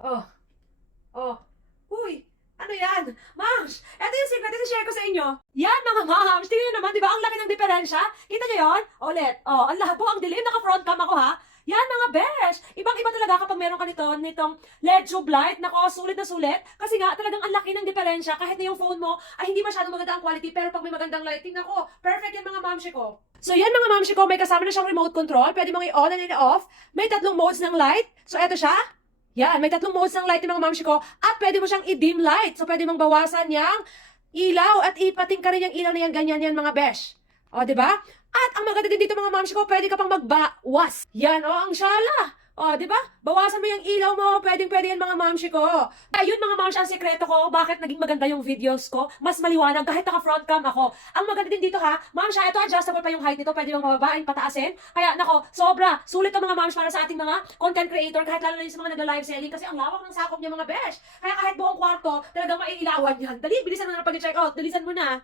Oh, oh. Uy, ano yan? Mams, eto yung secret na share ko sa inyo. Yan mga mams, tingnan nyo naman, di ba? Ang laki ng diferensya. Kita nyo yun? Ulit. Oh, ang labo, ang dilim. Naka-front cam ako ha. Yan mga besh. Ibang-iba talaga kapag meron ka nitong LED tube light. Nako, sulit na sulit. Kasi nga, talagang ang laki ng diferensya. Kahit na yung phone mo ay hindi masyadong maganda ang quality, pero pag may magandang lighting, nako, perfect yan mga mamshi ko. So yan mga mamshi ko, may kasama na siyang remote control. Pwede mong i-on and i-off. May 3 modes ng light. So eto siya. Yan, may 3 modes ng light yung mga mamshi ko. At pwede mo siyang i-dim light. So pwede mong bawasan yang ilaw at ipating ka rin yung ilaw na yan, ganyan yan mga besh. O, di ba? At ang maganda din dito mga mamshi ko, pwede ka pang magbawas. Yan, o, ang syala. O, di ba? Bawasan mo yung ilaw mo, pwedeng-pwede yan mga mamshi ko. Ayun mga mamshi, ang sekreto ko, bakit naging maganda yung videos ko, mas maliwanag kahit naka-front cam ako. Ang maganda din dito ha, mamshi, ito adjustable pa yung height nito, pwede mong mababain, pataasin. Kaya, nako, sobra, sulit ang mga mamshi para sa ating mga content creator, kahit lalo na yung sa mga nag-live selling, kasi ang lawak ng sakop niya mga besh. Kaya kahit buong kwarto, talagang maiilawan yan. Dali, bilisan mo na pag-check out, dalisan mo na.